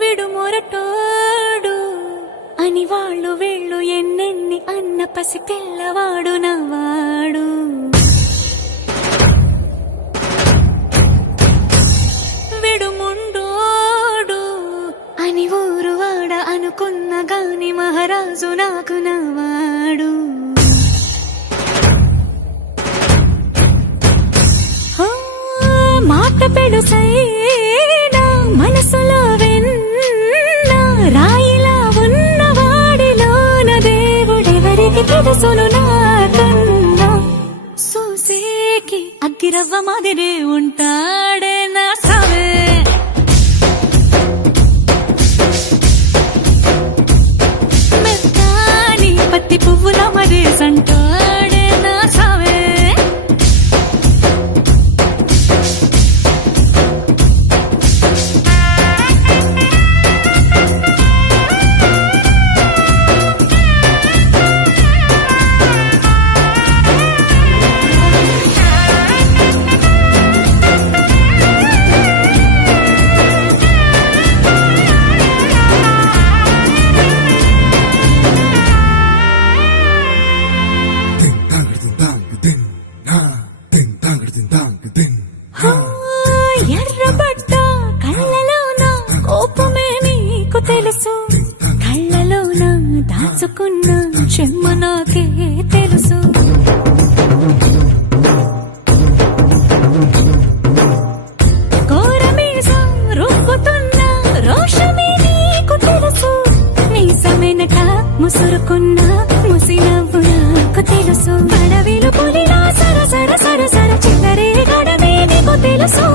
విడు మొరటోడు అని వాళ్ళు వీళ్ళు ఎన్నెన్ని అన్న పసి పిల్లవాడు నవ్వాడు. విడు ముండోడు అని ఊరు వాడ అనుకున్న గాని మహారాజు నాకు నవ్వాడు. మాట పెడుసైనా మనసులో వెన్న రాయిలా ఉన్నవాడిలోన దేవుడెవరికి తెలుసును నాకన్నా. సూసేకి అగ్గిరవ్వ మాదిరే ఉంటాడే నా సవే. మెత్తాని పత్తి పువ్వుల మరే సంటాడే నా సవే. ఎర్రబడ్డ కళ్ళలోన కోపమే నీకు తెలుసు, కళ్ళలోన దాచుకున్న చెమ్మ నాకే తెలుసు. కోరమీసం రుబ్బుతున్న రోషమే నీకు తెలుసు, మీసమెనక ముసురుకున్న ముసినవ్వు నాకు తెలుసు. అడవిలు పులిలా సర సర సర సర చిల్లరే గడమే నీకు తెలుసు.